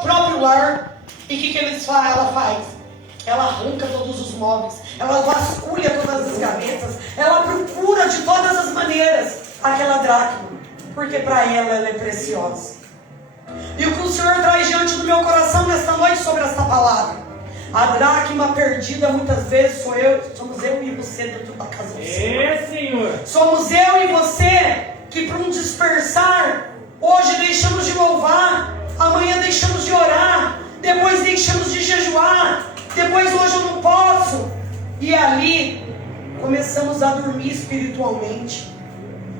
próprio lar. E o que ela faz? Ela arranca todos os móveis, ela vasculha todas as gavetas, ela procura de todas as maneiras aquela dracma, porque para ela é preciosa. E o que o Senhor traz diante do meu coração nesta noite sobre esta palavra: a dracma perdida muitas vezes somos eu e você dentro da casa do Senhor. Senhor. Somos eu e você que, por um dispersar, hoje deixamos de louvar, amanhã deixamos de orar, depois deixamos de jejuar, depois hoje eu não posso, e ali começamos a dormir espiritualmente,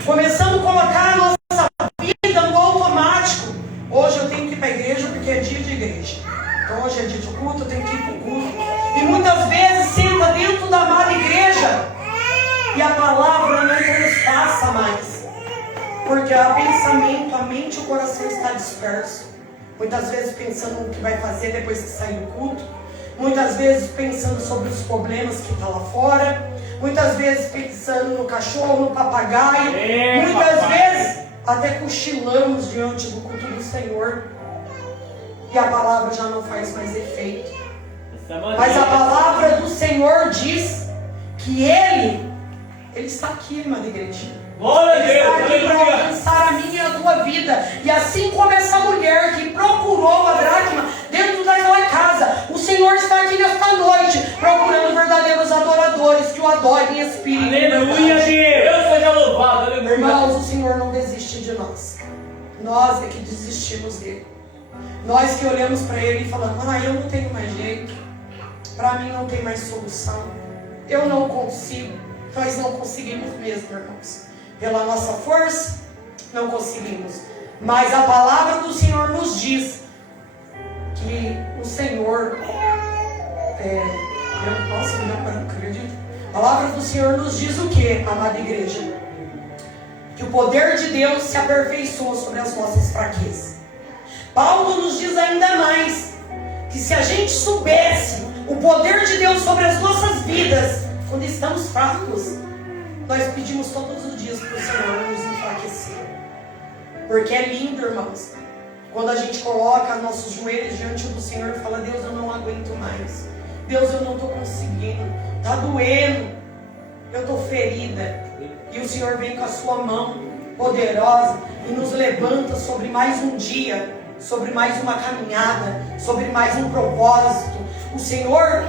começamos a colocar a nossa vida no automático. Hoje eu tenho que ir para a igreja porque é dia de igreja, então hoje é dia de culto, eu tenho que ir para o culto, e muitas vezes senta dentro da amada igreja e a palavra não transpassa mais, porque o pensamento, a mente e o coração está disperso, muitas vezes pensando no que vai fazer depois que sair do culto, muitas vezes pensando sobre os problemas que está lá fora, muitas vezes pensando no cachorro, no papagaio, muitas vezes até cochilamos diante do culto do Senhor, e a palavra já não faz mais efeito. Mas a palavra do Senhor diz que Ele está aqui, irmã da igreja. Ele está aqui para alcançar a minha e a tua vida. E assim como essa mulher que procurou a dracma dentro daquela casa, o Senhor está aqui nesta noite procurando verdadeiros adoradores que o adorem em espírito. Aleluia, Deus seja louvado. Aleluia. Irmãos, o Senhor não desiste de nós. Nós é que desistimos dele. Nós que olhamos para ele e falamos: eu não tenho mais jeito, para mim não tem mais solução, eu não consigo. Nós não conseguimos mesmo, irmãos. Pela nossa força, não conseguimos. Mas a palavra do Senhor nos diz que o Senhor nossa, me deu branco, acredito. A palavra do Senhor nos diz o que, amada igreja? Que o poder de Deus se aperfeiçoa sobre as nossas fraquezas. Paulo nos diz ainda mais, que se a gente soubesse o poder de Deus sobre as nossas vidas, quando estamos fracos, nós pedimos todos os dias para o Senhor nos enfraquecer. Porque é lindo, irmãos, quando a gente coloca nossos joelhos diante do Senhor e fala: Deus, eu não aguento mais, Deus, eu não estou conseguindo, está doendo, eu estou ferida, e o Senhor vem com a sua mão poderosa e nos levanta sobre mais um dia, sobre mais uma caminhada, sobre mais um propósito. O Senhor,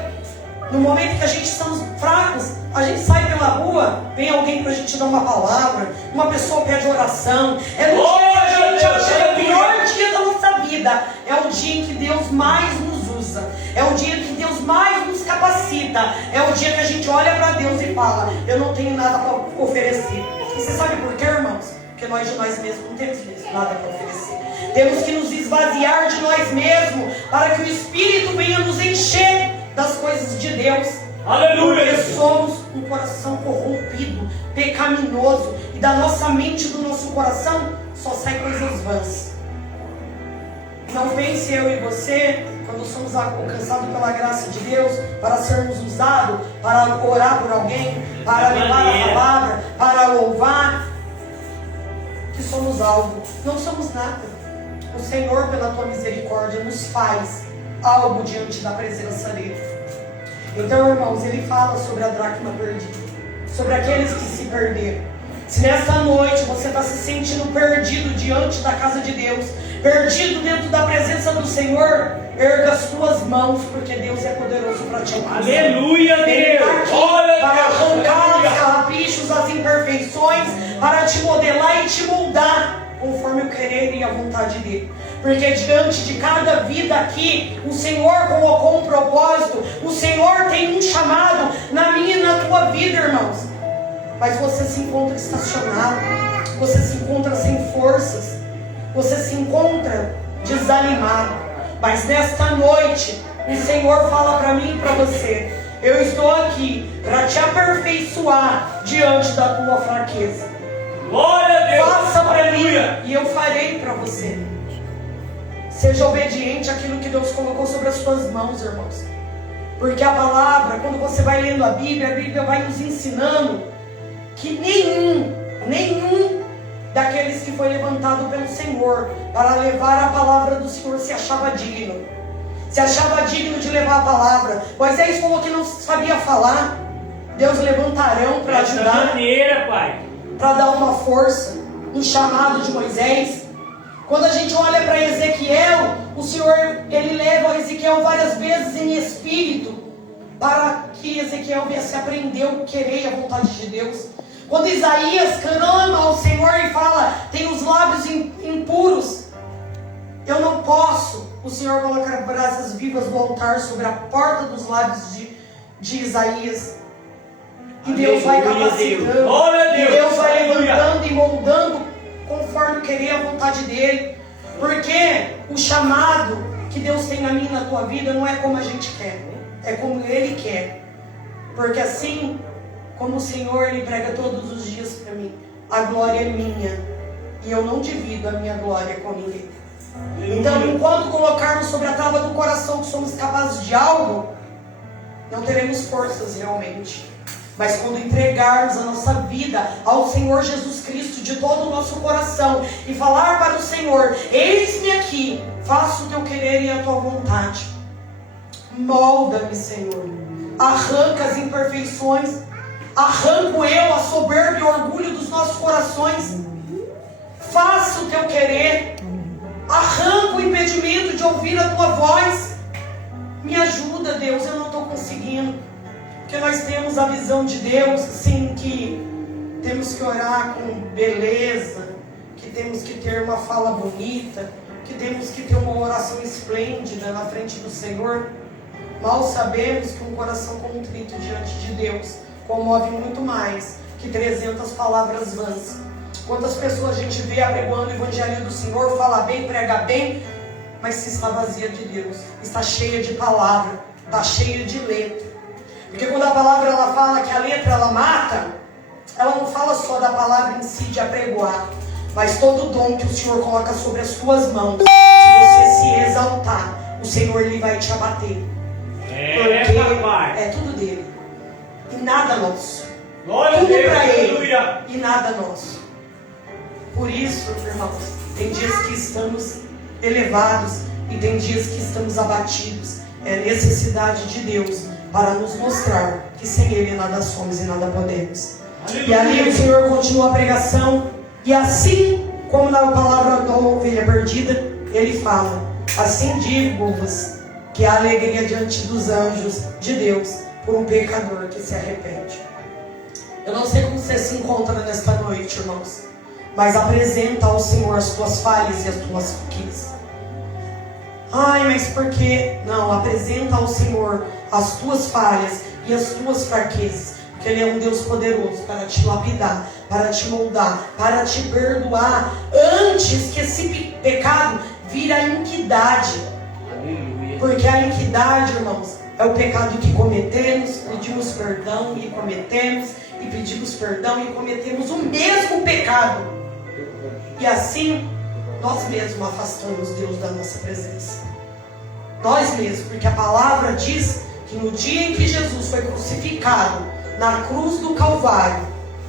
no momento que a gente estamos fracos, a gente sai pela rua, vem alguém para a gente dar uma palavra, uma pessoa pede oração. É no dia que a gente acha que é o pior dia da nossa vida, é o dia em que Deus mais nos usa, é o dia que Deus mais nos capacita, é o dia que a gente olha para Deus e fala: eu não tenho nada para oferecer. E você sabe por quê, irmãos? Porque nós de nós mesmos não temos nada para oferecer. Temos que nos esvaziar de nós mesmos para que o Espírito venha nos encher das coisas de Deus. Aleluia! Porque somos um coração corrompido, pecaminoso, e da nossa mente, do nosso coração, só sai coisas vãs. Não pense eu e você, quando somos alcançados pela graça de Deus, para sermos usados, para orar por alguém, para levar a palavra, para louvar, que somos algo. Não somos nada. O Senhor, pela tua misericórdia, nos faz algo diante da presença dele. Então, irmãos, ele fala sobre a dracma perdida, sobre aqueles que se perderam. Se nesta noite você está se sentindo perdido diante da casa de Deus, perdido dentro da presença do Senhor, erga as tuas mãos, porque Deus é poderoso para te alcançar. Aleluia, Deus! Ele está aqui para arrancar os carrapichos, as imperfeições, para te modelar e te moldar conforme o querer e a vontade dele. Porque diante de cada vida aqui, o Senhor colocou um propósito, o Senhor tem um chamado na minha e na tua vida, irmãos. Mas você se encontra estacionado, você se encontra sem forças, você se encontra desanimado. Mas nesta noite, o Senhor fala para mim e para você: eu estou aqui para te aperfeiçoar diante da tua fraqueza. Glória a Deus! Faça para mim e eu farei para você. Seja obediente àquilo que Deus colocou sobre as suas mãos, irmãos. Porque a palavra, quando você vai lendo a Bíblia vai nos ensinando que nenhum daqueles que foi levantado pelo Senhor para levar a palavra do Senhor se achava digno. Se achava digno de levar a palavra. Moisés falou que não sabia falar. Deus levanta Arão para ajudar, maneira, Pai, para dar uma força, um chamado de Moisés. Quando a gente olha para Ezequiel, o Senhor, ele leva Ezequiel várias vezes em espírito, para que Ezequiel viesse aprender o querer e a vontade de Deus. Quando Isaías clama ao Senhor e fala, tem os lábios impuros, eu não posso. O Senhor coloca brasas vivas do altar sobre a porta dos lábios de Isaías. E Deus vai capacitando, e Deus vai levantando e moldando conforme o querer e a vontade dele. Porque o chamado que Deus tem na minha e na tua vida não é como a gente quer, é como Ele quer. Porque assim como o Senhor, Ele prega todos os dias para mim, a glória é minha, e eu não divido a minha glória com ninguém. Então, enquanto colocarmos sobre a tábua do coração que somos capazes de algo, não teremos forças realmente. Mas quando entregarmos a nossa vida ao Senhor Jesus Cristo de todo o nosso coração e falar para o Senhor, eis-me aqui, faço o teu querer e a tua vontade. Molda-me, Senhor. Arranca as imperfeições, arranco eu a soberba e o orgulho dos nossos corações. Faça o teu querer. Arranca o impedimento de ouvir a tua voz. Me ajuda, Deus, eu não estou conseguindo. Porque nós temos a visão de Deus, sim, que temos que orar com beleza, que temos que ter uma fala bonita, que temos que ter uma oração esplêndida na frente do Senhor. Mal sabemos que um coração contrito diante de Deus comove muito mais que 300 palavras vãs. Quantas pessoas a gente vê apregoando o evangelho do Senhor, fala bem, prega bem, mas se está vazia de Deus, está cheia de palavra, está cheia de letra. Porque quando a palavra ela fala que a letra ela mata, ela não fala só da palavra em si de apregoar, mas todo o dom que o Senhor coloca sobre as suas mãos. Se você se exaltar, o Senhor ele vai te abater. Porque é tudo dele e nada nosso. Tudo para ele e nada nosso. Por isso, irmãos, tem dias que estamos elevados e tem dias que estamos abatidos. É necessidade de Deus para nos mostrar que sem Ele nada somos e nada podemos. E ali o Senhor continua a pregação, e assim como na palavra da ovelha perdida, Ele fala, assim digo-vos que há alegria diante dos anjos de Deus por um pecador que se arrepende. Eu não sei como você se encontra nesta noite, irmãos, mas apresenta ao Senhor as tuas falhas e as tuas fraquezas. Ai, mas por quê? Não, apresenta ao Senhor as tuas falhas e as tuas fraquezas. Porque Ele é um Deus poderoso para te lapidar, para te moldar, para te perdoar, antes que esse pecado vire a iniquidade. Porque a iniquidade, irmãos, é o pecado que cometemos, pedimos perdão e cometemos, e pedimos perdão e cometemos o mesmo pecado. E assim, nós mesmos afastamos Deus da nossa presença. Nós mesmos, porque a palavra diz que no dia em que Jesus foi crucificado, na cruz do Calvário,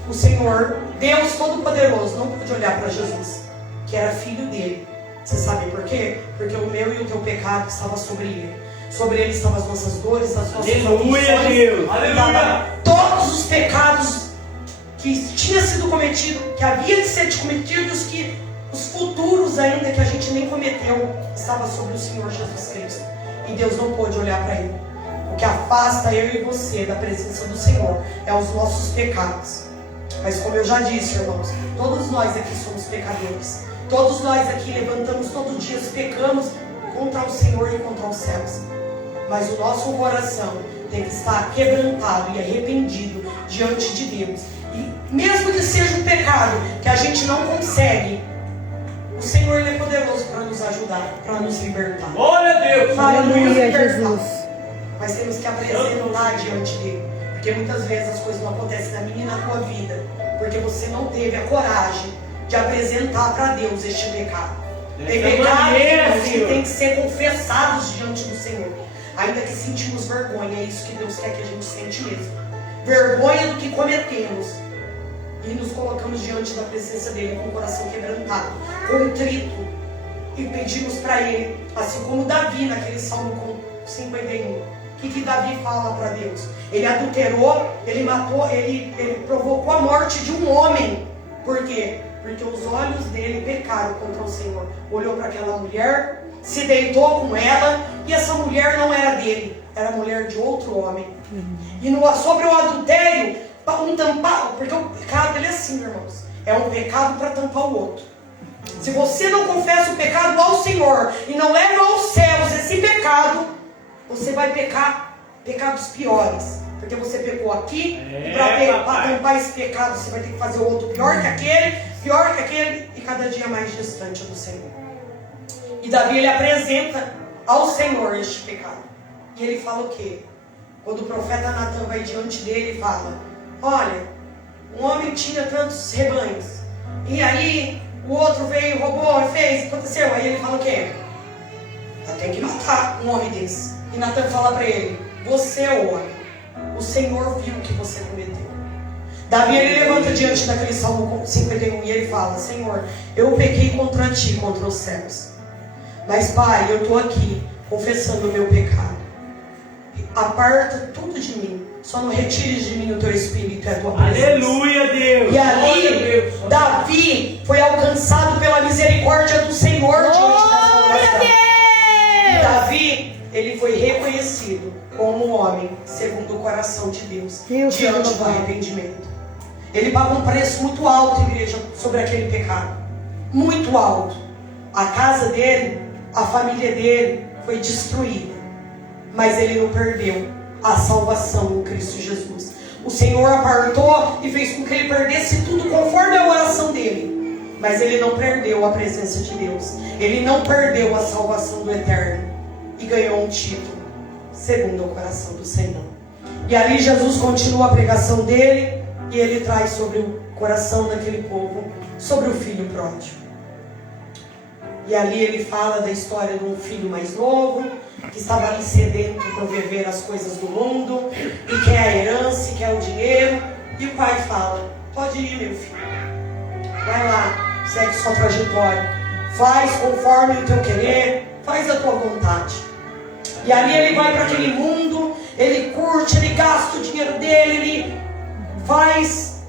o Senhor, Deus Todo-Poderoso, não pôde olhar para Jesus, que era filho dele. Você sabe por quê? Porque o meu e o teu pecado estava sobre ele. Sobre ele estavam as nossas dores, as nossas aflições. Aleluia! Todos os pecados que tinha sido cometido, que havia de ser cometidos, que os futuros ainda que a gente nem cometeu, estava sobre o Senhor Jesus Cristo. E Deus não pôde olhar para ele. O que afasta eu e você da presença do Senhor é os nossos pecados. Mas como eu já disse, irmãos, todos nós aqui somos pecadores. Todos nós aqui levantamos todo dia, pecamos contra o Senhor e contra os céus. Mas o nosso coração tem que estar quebrantado e arrependido diante de Deus. E mesmo que seja um pecado que a gente não consegue, o Senhor ele é poderoso para nos ajudar, para nos libertar. Glória a Deus! Aleluia, Jesus! Mas temos que apresentar diante dele. Porque muitas vezes as coisas não acontecem na minha e na tua vida, porque você não teve a coragem de apresentar para Deus este pecado. Tem pecados que tem que ser confessados diante do Senhor. Ainda que sentimos vergonha, é isso que Deus quer que a gente sente mesmo. Vergonha do que cometemos. e nos colocamos diante da presença dele com o coração quebrantado, contrito, e pedimos para ele, assim como Davi naquele Salmo 51, o que Davi fala para Deus? Ele adulterou, ele matou, ele provocou a morte de um homem. Por quê? Porque os olhos dele pecaram contra o Senhor. Olhou para aquela mulher, se deitou com ela, e essa mulher não era dele, era mulher de outro homem. E sobre o adultério, porque o pecado ele é assim, irmãos, é um pecado para tampar o outro. Se você não confessa o pecado ao Senhor e não leva aos céus esse pecado, você vai pecar pecados piores. Porque você pecou aqui, e para tampar esse pecado você vai ter que fazer o outro pior que aquele, e cada dia mais distante do Senhor. E Davi ele apresenta ao Senhor este pecado. E ele fala o quê? Quando o profeta Natan vai diante dele e fala: olha, um homem tinha tantos rebanhos, e aí o outro veio, roubou, fez, aconteceu. Aí ele fala o quê? Tem que matar um homem desse. E Natan fala para ele: você é o homem, o Senhor viu o que você cometeu. Davi ele levanta diante daquele Salmo 51 e ele fala: Senhor, eu pequei contra ti, contra os céus. Mas Pai, eu estou aqui confessando o meu pecado. Aparta tudo de mim, só não retires de mim o teu Espírito e a tua presença. Aleluia, Deus. E ali Davi foi alcançado pela misericórdia do Senhor diante dessa oração. E Davi, ele foi reconhecido como um homem segundo o coração de Deus diante do arrependimento. Ele pagou um preço muito alto, igreja, sobre aquele pecado. Muito alto. A casa dele, a família dele foi destruída. Mas ele não perdeu a salvação em Cristo Jesus. O Senhor apartou e fez com que ele perdesse tudo conforme a oração dele. Mas ele não perdeu a presença de Deus. Ele não perdeu a salvação do Eterno. E ganhou um título segundo o coração do Senhor. E ali Jesus continua a pregação dele. E ele traz sobre o coração daquele povo, sobre o filho pródigo. E ali ele fala da história de um filho mais novo, que estava ali sedento por viver as coisas do mundo, e quer a herança, e quer o dinheiro. E o pai fala: pode ir, meu filho, vai lá, segue sua trajetória, faz conforme o teu querer, faz a tua vontade. E ali ele vai para aquele mundo, ele curte, ele gasta o dinheiro dele, ele faz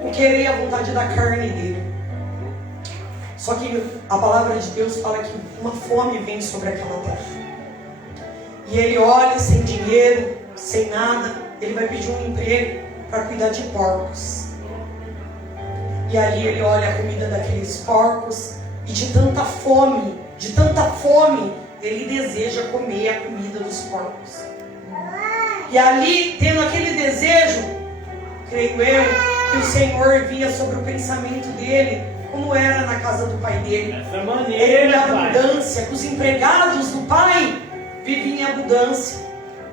o querer e a vontade da carne dele. Só que a palavra de Deus fala que uma fome vem sobre aquela terra. E ele olha sem dinheiro, sem nada, ele vai pedir um emprego para cuidar de porcos. E ali ele olha a comida daqueles porcos, e de tanta fome, ele deseja comer a comida dos porcos. E ali, tendo aquele desejo, creio eu, que o Senhor via sobre o pensamento dele, como era na casa do pai dele. Dessa maneira, ele na abundância, que os empregados do pai viviam em abundância.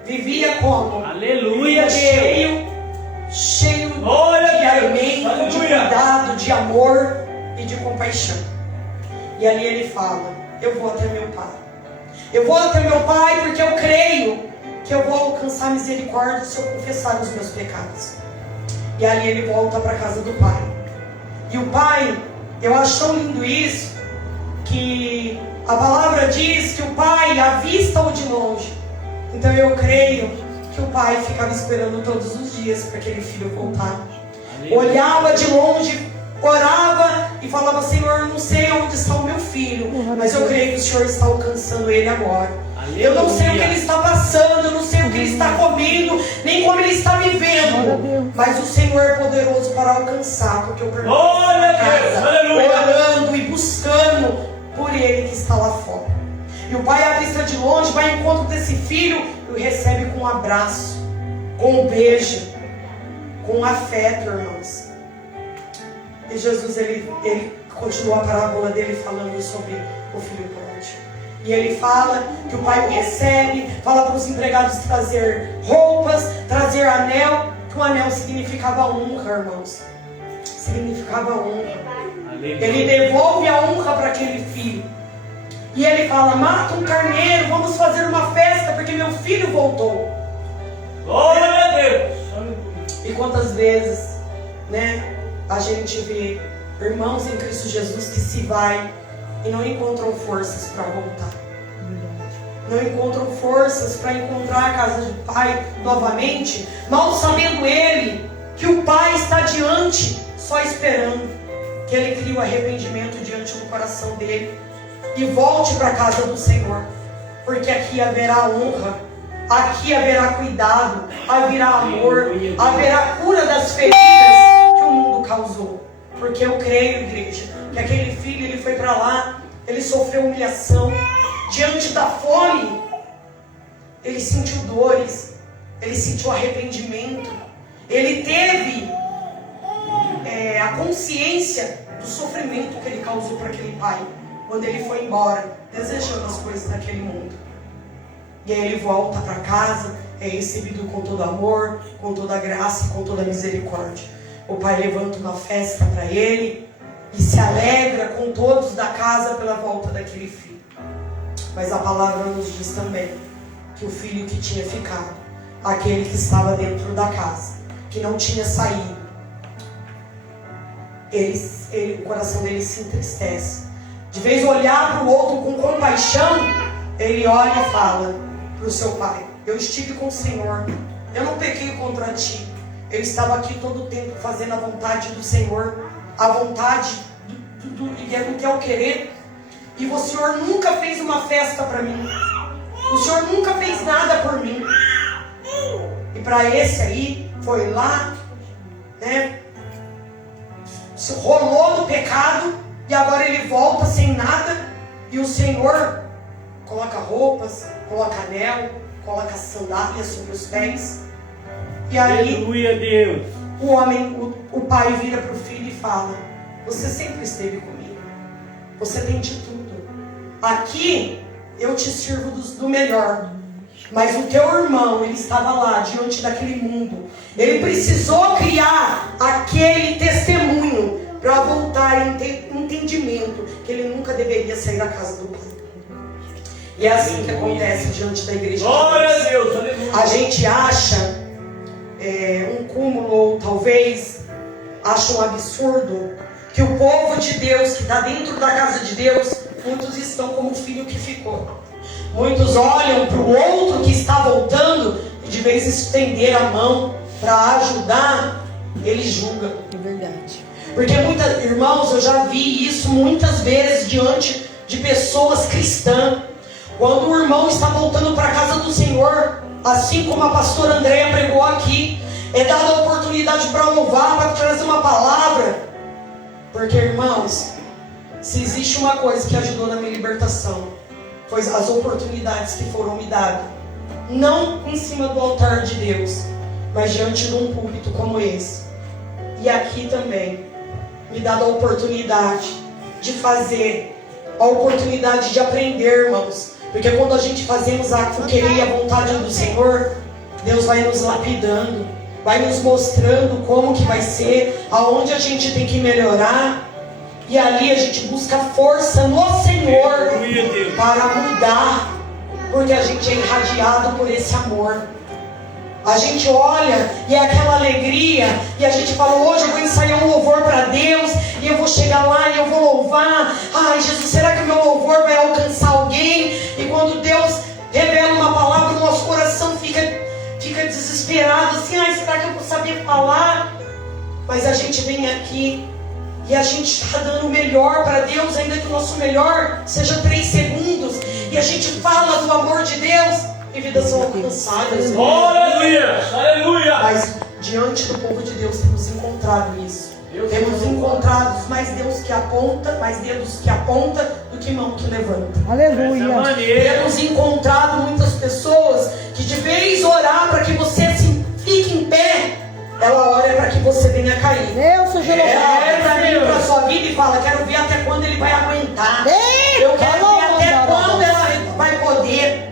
Vivia como? Aleluia, cheio de alimento, de cuidado, de amor e de compaixão. E ali ele fala: eu vou até meu pai. Eu vou até meu pai porque eu creio que eu vou alcançar misericórdia se eu confessar os meus pecados. E ali ele volta para a casa do pai. E o pai, eu acho tão lindo isso, que a palavra diz que o pai avista-o de longe. Então eu creio que o pai ficava esperando todos os dias para aquele filho voltar. Olhava de longe, orava e falava: Senhor, eu não sei onde está o meu filho, mas eu creio que o Senhor está alcançando ele agora. Eu não sei o que ele está passando, eu não sei o que ele está comendo, nem como ele está vivendo, mas o Senhor é poderoso para alcançar, porque eu permaneço na casa, orando e buscando por ele que está lá fora. E o pai à vista de longe vai ao encontro desse filho e o recebe com um abraço, com um beijo, com um afeto, irmãos. E Jesus, ele continua a parábola dele falando sobre o filho pródigo. E ele fala que o pai o recebe, fala para os empregados trazer roupas, trazer anel, que o anel significava honra, irmãos. Significava honra. Ele devolve a honra para aquele filho. E ele fala: mata um carneiro, vamos fazer uma festa, porque meu filho voltou. Glória a Deus! E quantas vezes, né, a gente vê irmãos em Cristo Jesus que se vai e não encontram forças para voltar. Não encontram forças para encontrar a casa do Pai novamente, mal sabendo ele que o Pai está diante, só esperando que ele crie o arrependimento diante do coração dele e volte para a casa do Senhor, porque aqui haverá honra, aqui haverá cuidado, haverá amor, haverá cura das feridas que o mundo causou. Porque eu creio, igreja, que aquele filho, ele foi para lá, ele sofreu humilhação diante da fome, ele sentiu dores, ele sentiu arrependimento, ele teve a consciência do sofrimento que ele causou para aquele pai, quando ele foi embora, desejando as coisas daquele mundo. E aí ele volta para casa, é recebido com todo amor, com toda graça e com toda misericórdia. O pai levanta uma festa para ele e se alegra com todos da casa pela volta daquele filho. Mas a palavra nos diz também que o filho que tinha ficado, aquele que estava dentro da casa, que não tinha saído, o coração dele se entristece. De vez em olhar para o outro com compaixão, ele olha e fala para o seu pai: eu estive com o Senhor, eu não pequei contra ti. Eu estava aqui todo o tempo fazendo a vontade do Senhor, a vontade do que é o querer. E o Senhor nunca fez uma festa para mim. O Senhor nunca fez nada por mim. E para esse aí, foi lá, se rolou do pecado, e agora ele volta sem nada. E o Senhor coloca roupas, coloca anel, coloca sandálias sobre os pés. E aí, aleluia, Deus. O pai vira para o filho e fala: você sempre esteve comigo, você tem de tudo. Aqui eu te sirvo do melhor. Mas o teu irmão, ele estava lá diante daquele mundo. Ele precisou criar aquele testemunho para voltar em entendimento que ele nunca deveria sair da casa do pai. E é assim que acontece diante da igreja. Glória a Deus, aleluia. A gente acha um cúmulo, ou talvez acha um absurdo, que o povo de Deus que está dentro da casa de Deus, muitos estão como o filho que ficou. Muitos olham para o outro que está voltando e de vez em estender a mão para ajudar, ele julga. É verdade. Porque irmãos, eu já vi isso muitas vezes diante de pessoas cristãs. Quando o irmão está voltando para a casa do Senhor, assim como a pastora Andréia pregou aqui, é dada a oportunidade para louvar, para trazer uma palavra. Porque, irmãos, se existe uma coisa que ajudou na minha libertação, foi as oportunidades que foram me dadas. Não em cima do altar de Deus, mas diante de um púlpito como esse. E aqui também, me dada a oportunidade de fazer, a oportunidade de aprender, irmãos. Porque quando a gente fazemos a querer e a vontade do Senhor, Deus vai nos lapidando, vai nos mostrando como que vai ser, aonde a gente tem que melhorar. E ali a gente busca força no Senhor para mudar, porque a gente é irradiado por esse amor. A gente olha e é aquela alegria, e a gente fala: hoje eu vou ensaiar um louvor para Deus, e eu vou chegar lá e eu vou louvar. Ai, Jesus, será que o meu louvor vai alcançar alguém? E quando Deus revela uma palavra, o nosso coração fica desesperado, assim: ai, será que eu vou saber falar? Mas a gente vem aqui e a gente está dando o melhor para Deus, ainda que o nosso melhor seja 3 segundos, e a gente fala do amor de Deus, e vidas são alcançadas. Aleluia, aleluia. Mas diante do povo de Deus temos encontrado isso. Temos encontrado mais dedos que aponta do que mão que levanta. Aleluia. Temos encontrado muitas pessoas que, de vez orar para que você fique em pé, ela ora para que você venha cair. Deus seja louvado. Olha para mim, para a sua vida, e fala: quero ver até quando ele vai aguentar. Eu quero ver até quando ela vai poder.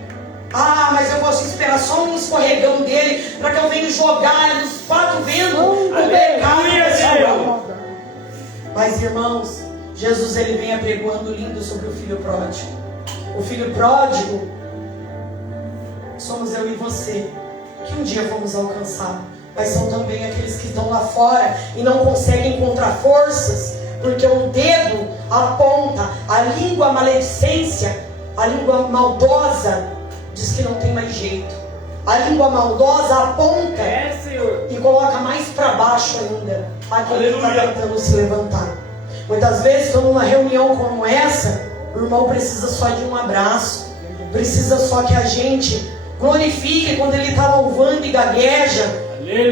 Ah, mas eu posso esperar só um escorregão dele para que eu venha jogar nos 4 ventos o pecado. Mas, irmãos, Jesus, ele vem apregoando lindo sobre o filho pródigo. O filho pródigo somos eu e você, que um dia fomos alcançar mas são também aqueles que estão lá fora e não conseguem encontrar forças, porque o dedo aponta, a língua maledicência, a língua maldosa diz que não tem mais jeito. A língua maldosa aponta e coloca mais para baixo ainda aquele que está tentando se levantar. Muitas vezes, estou numa reunião como essa, o irmão precisa só de um abraço, precisa só que a gente glorifique quando ele está louvando e gagueja,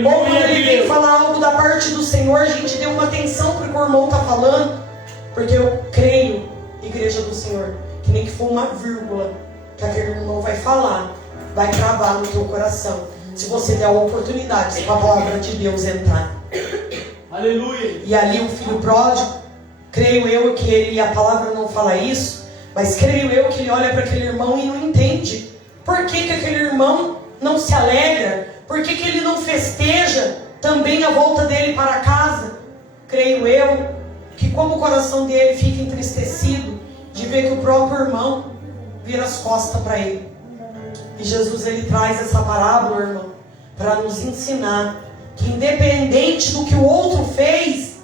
ou quando ele vem falar algo da parte do Senhor, a gente dê uma atenção para o que o irmão está falando, porque eu creio, igreja do Senhor, que nem que for uma vírgula que aquele irmão vai falar, vai cravar no teu coração, se você der a oportunidade para a palavra de Deus entrar. Aleluia. E ali o filho pródigo, creio eu que ele, a palavra não fala isso, mas creio eu que ele olha para aquele irmão e não entende. Por que que aquele irmão não se alegra? Por que que ele não festeja também a volta dele para casa? Creio eu que como o coração dele fica entristecido de ver que o próprio irmão vira as costas para ele. E Jesus, ele traz essa parábola, irmão, para nos ensinar que independente do que o outro fez,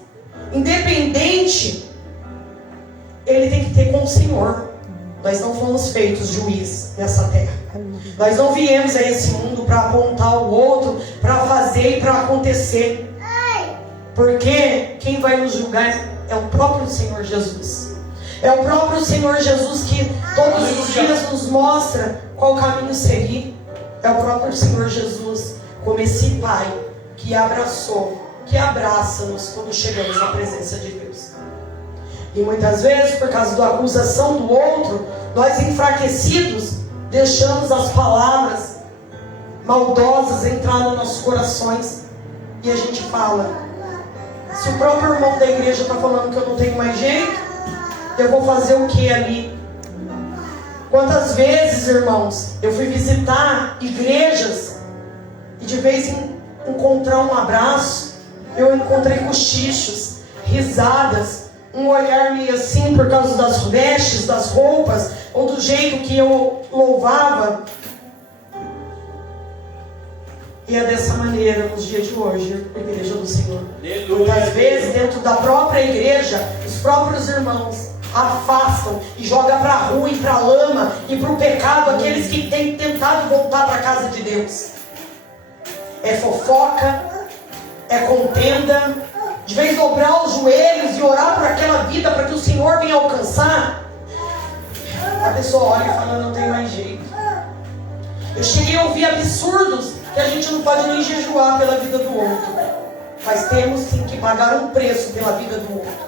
independente, ele tem que ter com o Senhor. Nós não fomos feitos juiz nessa terra. Nós não viemos a esse mundo para apontar o outro, para fazer e para acontecer. Porque quem vai nos julgar é o próprio Senhor Jesus. É o próprio Senhor Jesus que todos os dias nos mostra qual caminho seguir. É o próprio Senhor Jesus, como esse Pai que abraçou, que abraça-nos quando chegamos na presença de Deus. E muitas vezes, por causa da acusação do outro, nós enfraquecidos, deixamos as palavras maldosas entrar nos nossos corações. E a gente fala, se o próprio irmão da igreja está falando que eu não tenho mais jeito, eu vou fazer o que ali? Quantas vezes, irmãos, eu fui visitar igrejas e de vez em encontrar um abraço, eu encontrei cochichos, risadas, um olhar meio assim por causa das vestes, das roupas, ou do jeito que eu louvava. E é dessa maneira nos dias de hoje, a igreja do Senhor. Muitas vezes, dentro da própria igreja, os próprios irmãos afastam e jogam para a rua e para a lama e para o pecado aqueles que têm tentado voltar para a casa de Deus. É fofoca, é contenda, de vez dobrar os joelhos e orar por aquela vida para que o Senhor venha alcançar, a pessoa olha e fala, não tem mais jeito. Eu cheguei a ouvir absurdos que a gente não pode nem jejuar pela vida do outro, mas temos sim que pagar um preço pela vida do outro.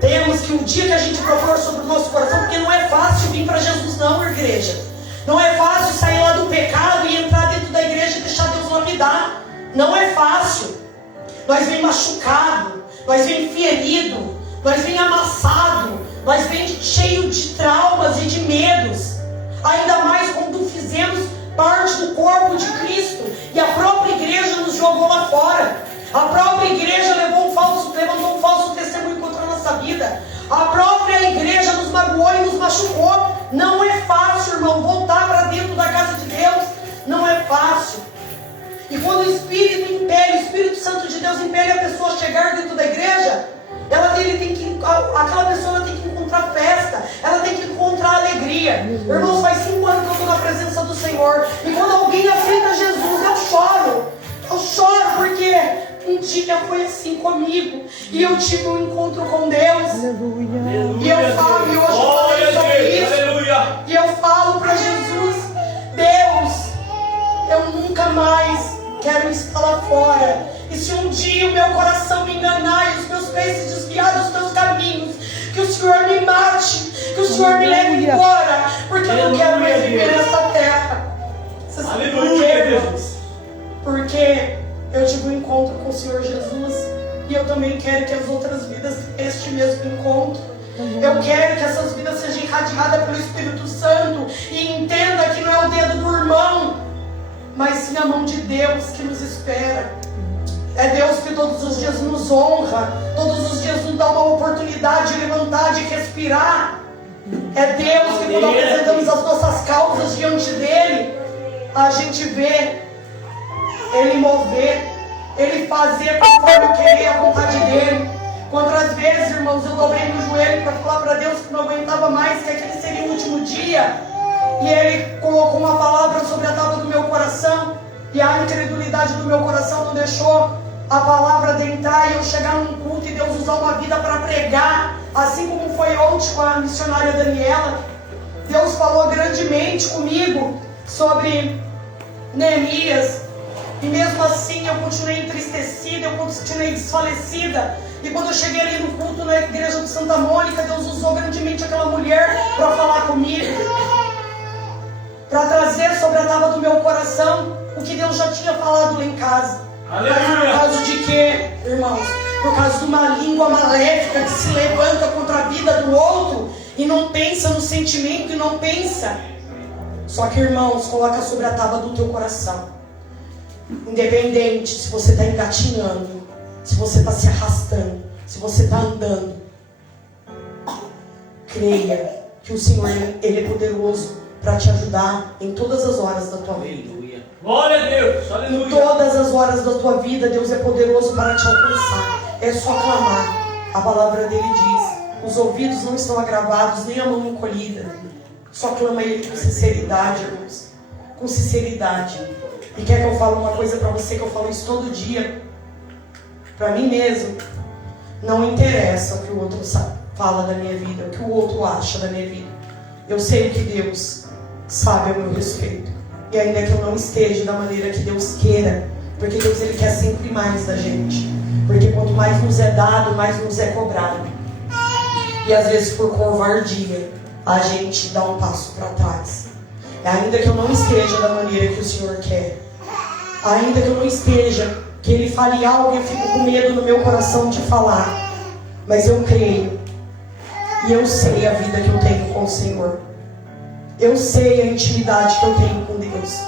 Temos que um dia que a gente propor sobre o nosso coração, porque não é fácil vir para Jesus não, igreja. Não é fácil sair lá do pecado e entrar dentro da igreja e deixar Deus lapidar. Não é fácil. Nós vem machucado, nós vem ferido, nós vem amassado, nós vem cheio de traumas e de medos. Ainda mais quando fizemos parte do corpo de Cristo e a própria igreja nos jogou lá fora. A própria igreja levantou um falso testemunho contra a nossa vida. A própria igreja nos magoou e nos machucou. Não é fácil, irmão, voltar para dentro da casa de Deus. Não é fácil. E quando o Espírito Santo de Deus impele a pessoa a chegar dentro da igreja, aquela pessoa tem que encontrar festa, ela tem que encontrar alegria. Irmãos, faz 5 anos que eu estou na presença do Senhor, e quando alguém aceita Jesus, eu choro porque um dia foi assim comigo, e eu tive um encontro com Deus. Aleluia. E eu falo, e hoje eu falei sobre isso, e eu falo para Jesus, Deus, eu nunca mais quero estar lá fora. E se um dia o meu coração me enganar e os meus pés se desviar dos teus caminhos, que o Senhor me mate, que o Senhor me leve embora, porque eu não quero mais viver nessa terra. Você sabe por quê, irmãos? Porque eu tive um encontro com o Senhor Jesus e eu também quero que as outras vidas tenham este mesmo encontro. Eu quero que essas vidas sejam irradiadas pelo Espírito Santo e entenda que não é o dedo do irmão, mas sim a mão de Deus que nos espera. É Deus que todos os dias nos honra, todos os dias nos dá uma oportunidade de levantar, de respirar. É Deus que quando apresentamos as nossas causas diante dele, a gente vê Ele mover, Ele fazer conforme eu querer a vontade dEle. Quantas vezes, irmãos, eu dobrei no joelho para falar para Deus que não aguentava mais, que aquele seria o último dia. E Ele colocou uma palavra sobre a tábua do meu coração. E a incredulidade do meu coração não deixou a palavra de entrar e eu chegar num culto e Deus usar uma vida para pregar. Assim como foi ontem com a missionária Daniela. Deus falou grandemente comigo sobre Neemias. E mesmo assim eu continuei entristecida, eu continuei desfalecida. E quando eu cheguei ali no culto na igreja de Santa Mônica, Deus usou grandemente aquela mulher para falar comigo, para trazer sobre a tábua do meu coração o que Deus já tinha falado lá em casa. Mas por causa de quê, irmãos? Por causa de uma língua maléfica que se levanta contra a vida do outro e não pensa no sentimento e não pensa. Só que, irmãos, coloca sobre a tábua do teu coração. Independente se você está engatinhando, se você está se arrastando, se você está andando, creia que o Senhor, Ele é poderoso para te ajudar em todas as horas da tua vida. Glória a Deus, aleluia. Em todas as horas da tua vida, Deus é poderoso para te alcançar. É só clamar. A palavra dele diz: os ouvidos não estão agravados, nem a mão encolhida. Só clama Ele com sinceridade, irmãos. Com sinceridade. E quer que eu fale uma coisa para você, que eu falo isso todo dia, para mim mesmo? Não interessa o que o outro fala da minha vida, o que o outro acha da minha vida. Eu sei o que Deus sabe a meu respeito. E ainda que eu não esteja da maneira que Deus queira, porque Deus, Ele quer sempre mais da gente. Porque quanto mais nos é dado, mais nos é cobrado. E às vezes por covardia, a gente dá um passo para trás. E ainda que eu não esteja da maneira que o Senhor quer, ainda que eu não esteja, que Ele fale algo e eu fico com medo no meu coração de falar, mas eu creio. E eu sei a vida que eu tenho com o Senhor. Eu sei a intimidade que eu tenho com Deus.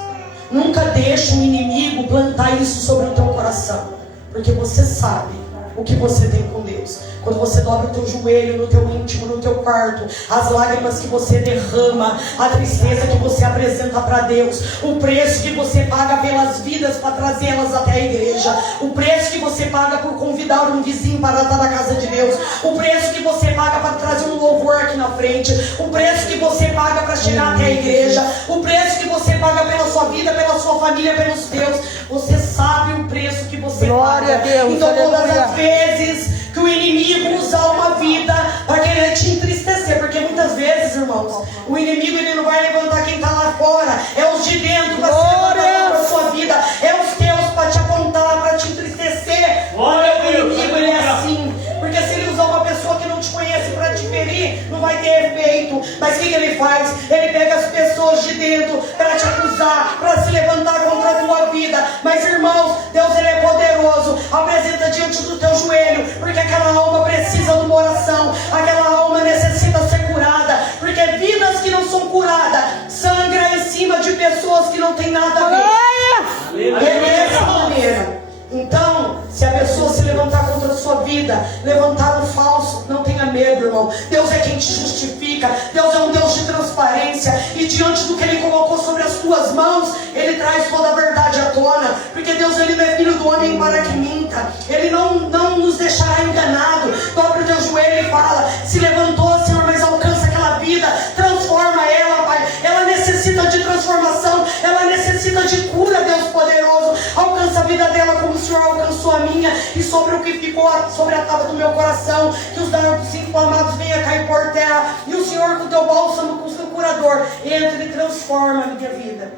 Nunca deixe o inimigo plantar isso sobre o teu coração, porque você sabe o que você tem com Deus. Quando você dobra o teu joelho no teu íntimo, no teu quarto, as lágrimas que você derrama, a tristeza que você apresenta para Deus, o preço que você paga pelas vidas para trazê-las até a igreja, o preço que você paga por convidar um vizinho para estar na casa de Deus, o preço que você paga para trazer um louvor aqui na frente, o preço que você paga para chegar até a igreja, o preço que você paga pela sua vida, pela sua família, pelos teus. Você sabe o preço que você Glória paga. a Deus, Então todas aleluia. as vezes que o inimigo usar uma vida para querer te entristecer, porque muitas vezes, irmãos, o inimigo, ele não vai levantar quem está lá fora, é os de dentro para se levantar contra a sua vida, é os teus para te apontar, para te entristecer. O inimigo, ele é assim, porque se ele usar uma pessoa que não te conhece para te ferir, não vai ter efeito. Mas o que ele faz? Ele pega as pessoas de dentro para te acusar, para se levantar contra a tua vida. Mas, irmãos, Deus, Ele é poderoso. Apresenta diante do teu joelho, porque aquela alma precisa de uma oração, aquela alma necessita ser curada, porque vidas que não são curadas sangram em cima de pessoas que não tem nada a ver. É dessa maneira. Então, se a pessoa se levantar contra a sua vida, levantar o falso, não tenha medo, irmão. Deus é quem te justifica. Deus é um Deus de transparência. E diante do que Ele colocou sobre as tuas mãos, Ele traz toda a verdade à tona. Porque Deus, Ele não é filho do homem para que minta. Ele não nos deixará enganado. Dobra o teu joelho e fala: se levantou, Senhor, mas alcança aquela vida, transforma ela, Pai. Ela necessita de transformação, ela necessita de cura, Deus poderoso. Alcança a vida dela como o Senhor alcançou a minha. E sobre o que ficou sobre a tábua do meu coração, que os dardos inflamados venham cair por terra, e o Senhor, com o teu bálsamo, com o seu curador, entra e transforma a minha vida.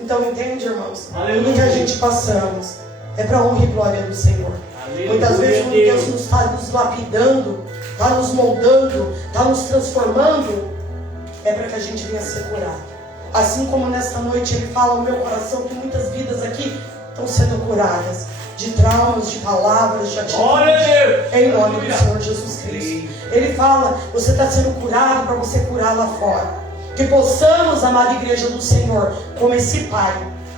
Então entende, irmãos? Tudo que a gente passamos é para a honra e glória do Senhor. Muitas vezes quando Deus nos está nos lapidando, está nos moldando, está nos transformando, é para que a gente venha ser curado. Assim como nesta noite Ele fala no meu coração que muitas vidas aqui estão sendo curadas de traumas, de palavras, de atitudes, em nome do Senhor Jesus Cristo. Ele fala: você está sendo curado para você curar lá fora. Que possamos, amada igreja do Senhor, como esse pai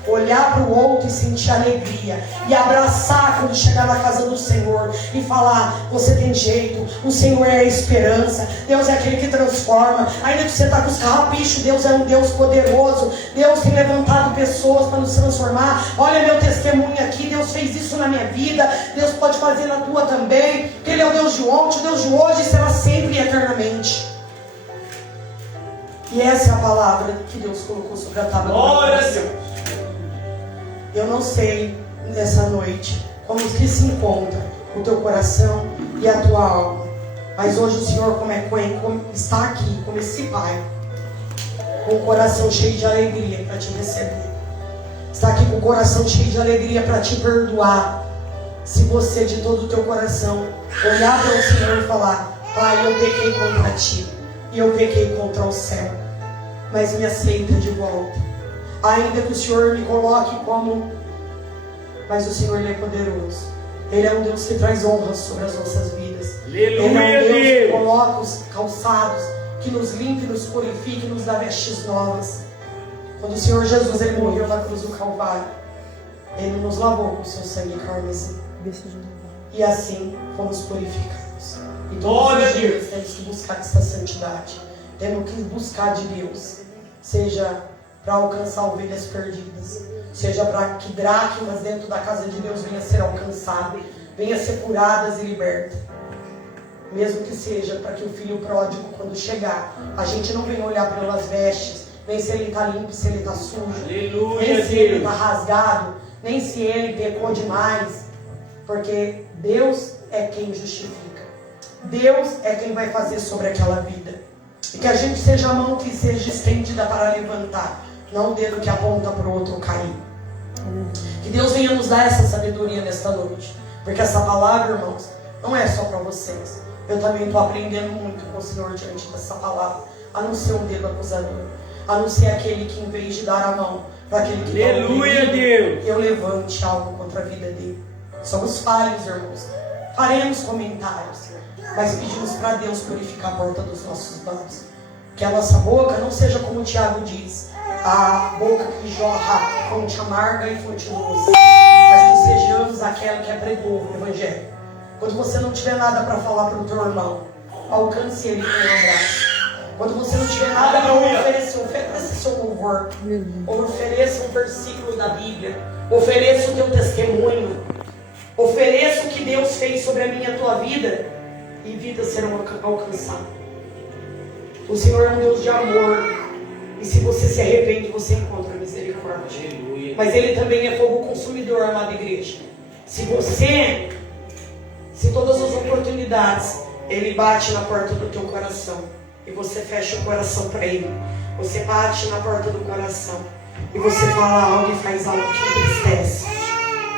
olhar para o outro e sentir alegria, e abraçar quando chegar na casa do Senhor, e falar: você tem jeito, o Senhor é a esperança, Deus é aquele que transforma. Ainda que você está com os carrapichos, Deus é um Deus poderoso, Deus tem levantado pessoas para nos transformar. Olha meu testemunho aqui, Deus fez isso na minha vida, Deus pode fazer na tua também, porque Ele é o Deus de ontem, o Deus de hoje, e será sempre e eternamente. E essa é a palavra que Deus colocou sobre a tábua. Glória a Deus. Eu não sei nessa noite como que se encontra o teu coração e a tua alma, mas hoje o Senhor está aqui como esse Pai, com o coração cheio de alegria para te receber. Está aqui com o coração cheio de alegria para te perdoar. Se você de todo o teu coração olhar para o Senhor e falar: Pai, eu pequei contra ti e eu pequei contra o céu, mas me aceita de volta. Ainda que o Senhor me coloque como... Mas o Senhor, Ele é poderoso. Ele é um Deus que traz honra sobre as nossas vidas. Aleluia, Ele é um Deus que Deus. coloca os calçados, que nos limpe, nos purifique, nos dá vestes novas. Quando o Senhor Jesus, Ele morreu na cruz do Calvário, Ele nos lavou com o seu sangue carmesim. E assim fomos purificados. E todos os dias temos que buscar essa santidade. Temos que buscar de Deus. Seja para alcançar ovelhas perdidas, seja para que dracmas dentro da casa de Deus venham a ser alcançadas, venham a ser curadas e libertas. Mesmo que seja para que o filho pródigo, quando chegar, a gente não venha olhar pelas vestes, nem se ele está limpo, se ele está sujo, Aleluia, nem se ele Deus. está rasgado, nem se ele pecou demais, porque Deus é quem justifica. Deus é quem vai fazer sobre aquela vida. E que a gente seja a mão que seja estendida para levantar, não o dedo que aponta para o outro cair. Que Deus venha nos dar essa sabedoria nesta noite, porque essa palavra, irmãos, não é só para vocês. Eu também estou aprendendo muito com o Senhor diante dessa palavra, a não ser um dedo acusador, a não ser aquele que, em vez de dar a mão para aquele que dá o Aleluia, perigo, Deus. eu levante algo contra a vida dele. Somos falhos, irmãos. Faremos comentários, mas pedimos para Deus purificar a porta dos nossos lábios. Que a nossa boca não seja como o Tiago diz, a boca que jorra fonte amarga e fonte doce, mas que sejamos aquela que pregou o Evangelho. Quando você não tiver nada para falar para o teu irmão, alcance ele com um abraço. Quando você não tiver nada para oferecer, ofereça seu louvor, ofereça um versículo da Bíblia, ofereça o teu testemunho, ofereça o que Deus fez sobre a minha e a tua vida, e vidas serão alcançadas. O Senhor é um Deus de amor, e se você se arrepende, você encontra misericórdia. Aleluia. Mas Ele também é fogo consumidor, amada igreja. Se todas as oportunidades Ele bate na porta do teu coração e você fecha o coração para Ele, você bate na porta do coração e você fala algo e faz algo que entristece,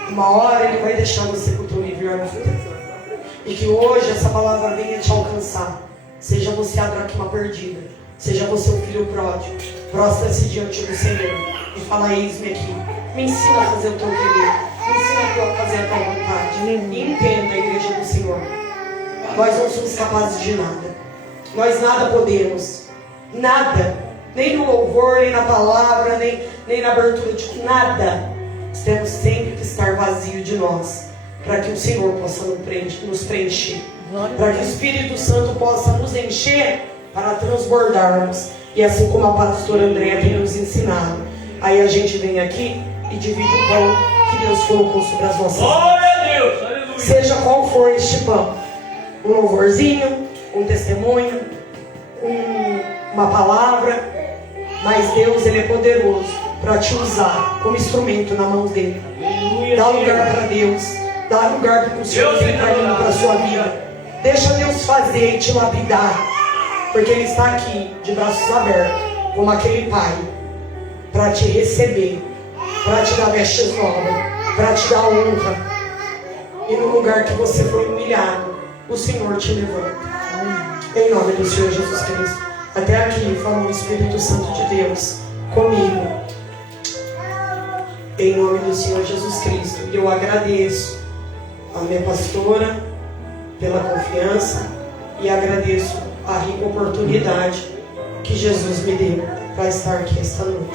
uma hora Ele vai deixar você com o teu livre-arbítrio. E que hoje essa palavra venha te alcançar. Seja você a dracma perdida, seja você o filho pródigo, prostra-se diante do Senhor e fala: eis-me aqui, me ensina a fazer o teu querer, me ensina a fazer a tua vontade. E entenda, a igreja do Senhor, nós não somos capazes de nada, nós nada podemos, nada, nem no louvor, nem na palavra, nem na abertura de nada. Temos sempre que estar vazio de nós, para que o Senhor possa nos preencher, para que o Espírito Santo possa nos encher para transbordarmos. E assim como a pastora Andréa tem nos ensinado, aí a gente vem aqui e divide o pão que Deus colocou sobre as nossas vidas. Glória a Deus. Aleluia. Seja qual for este pão, um louvorzinho, um testemunho, uma palavra, mas Deus, Ele é poderoso para te usar como instrumento na mão dele. Aleluia, Dá lugar Deus. para Deus, dá lugar para o Senhor tem carinho para a sua vida. Deixa Deus fazer e te lapidar, porque Ele está aqui de braços abertos, como aquele pai, para te receber, para te dar vestes novas, para te dar honra. E no lugar que você foi humilhado, o Senhor te levanta. Em nome do Senhor Jesus Cristo. Até aqui falou o Espírito Santo de Deus comigo. Em nome do Senhor Jesus Cristo. Eu agradeço a minha pastora pela confiança e agradeço a rica oportunidade que Jesus me deu para estar aqui esta noite.